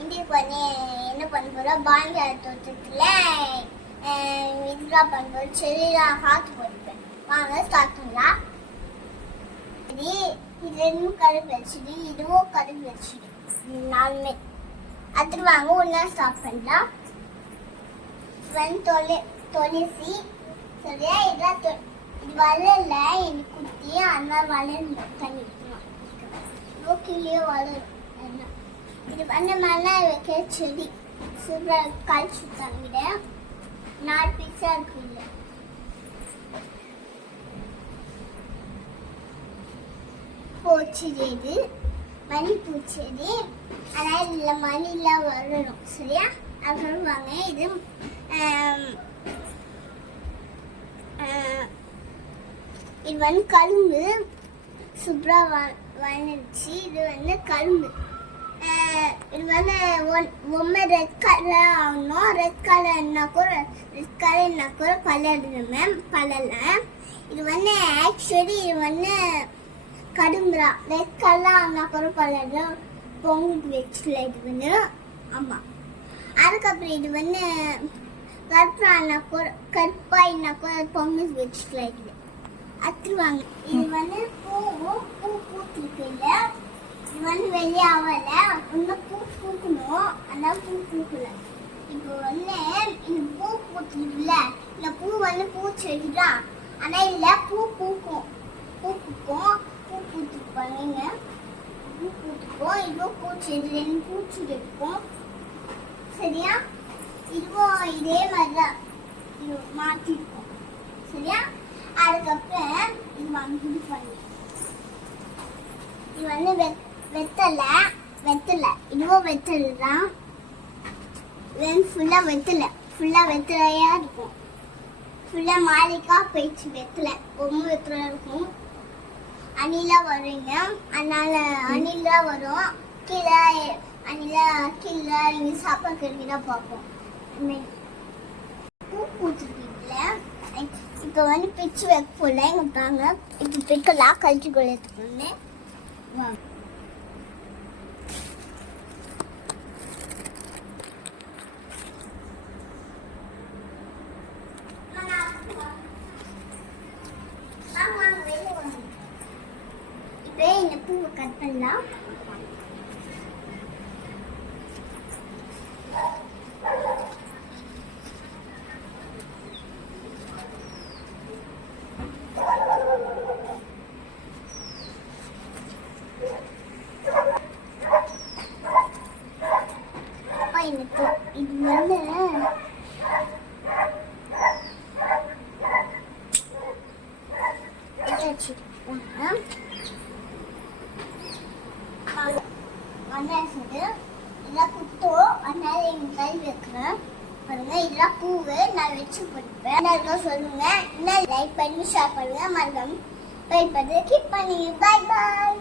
இன்றைக்கு வந்து என்ன பண்ண போகிறோம், பாண்டியார் தோட்டத்தில் இதுதான் பண்ண போகிறோம். செடியெல்லாம் காற்று போட்டுப்பேன். வாங்க ஸ்டார்ட் பண்ணலாம். இது ரெண்டும் கருப்பு வச்சுடு, இதுவும் கருப்பு வச்சுடு, நாலுமே அது வாங்க ஒன்றா ஸ்டார்ட் பண்ணலாம். துளசி சரியா, இதெல்லாம் இது வளரல எனக்கு குத்தி, அதனால வளரல தண்ணி நோக்கிலேயே வளரும். இது வந்து மேலே வைக்கிற செடி சூப்பராக காய்ச்சி விட்டாங்க. 4 பீஸாக இருக்கு. இல்லை பூச்செடி, இது மணி பூச்செடி. அதனால் இதில் மணிலாம் வரணும் சரியா. அப்புறம் வாங்க இது இது வந்து கரும்பு சூப்பராக வளர்ந்துச்சு. இது வந்து கரும்பு. இது வந்து ஒன்று ரெட் கலர் ஆகணும். ரெட் கலர்னா கூட பலருமே பலல. இது வந்து ஆக்சுவலி இது வந்து கரும்புரா. ரெட் கலர் ஆனால் கூட பலரும் பொங்கி வச்சுல. இது வந்து ஆமாம். அதுக்கப்புறம் இது வந்து கற்பாயினா கூட பொங்கி வச்சுக்கல. இது அத்துருவாங்க. இது வந்து பூ பூத்துருக்கு. இல்லை இது வந்து வெளியாகல, இன்னும் பூ பூக்கணும். அதான் பூ பூக்கல. இப்போ வந்து இந்த பூ பூத்துக்குல, இந்த பூ வந்து பூச்செடி தான். ஆனால் இல்லை பூ பூக்கும். பூ பூத்துப்பாங்க. பூ பூத்துக்கும். இதுவும் பூச்செடி, 2 பூச்செடி இருக்கும் சரியா. இதுவும் இதே மாதிரி தான் இது மாற்றிருக்கும் சரியா. அதுக்கப்புறம் இது வாங்கி பண்ணி இது வந்து வெத்தலை. இதுவும் வெத்தலை தான். ஃபுல்லாக வெத்தலையா இருக்கும். ஃபுல்லாக மாலைக்கா போயிடுச்சு. வெத்தலை ரொம்ப வெத்தலை இருக்கும். அணிலா வருங்க, அதனால அணிலா வரும். கீழே அணிலா கீழே இங்கே சாப்பாடு கறிதான் பார்ப்போம். பூ பூத்துருக்கீங்கள. இப்போ வந்து பிச்சு வைக்க போல. இங்கே பாங்க, இப்போ பிக்கலாம் கழிச்சு கொள்ளையத்துக்கு வாங்க. இப்போ இந்த பூவை கட் பண்ணலாம். இது வந்து இதெல்லாம் குத்தோம். அதனால எங்க கை வைக்கிறேன் பாருங்க. இதெல்லாம் பூவு நான் வச்சு கொடுப்பேன். எல்லாருக்கும் சொல்லுங்க. இன்னும் லைக் பண்ணி ஷேர் பண்ணுங்க. மறக்காம பை பண்ணி கீப் பண்ணுங்க. பாய் பாய்.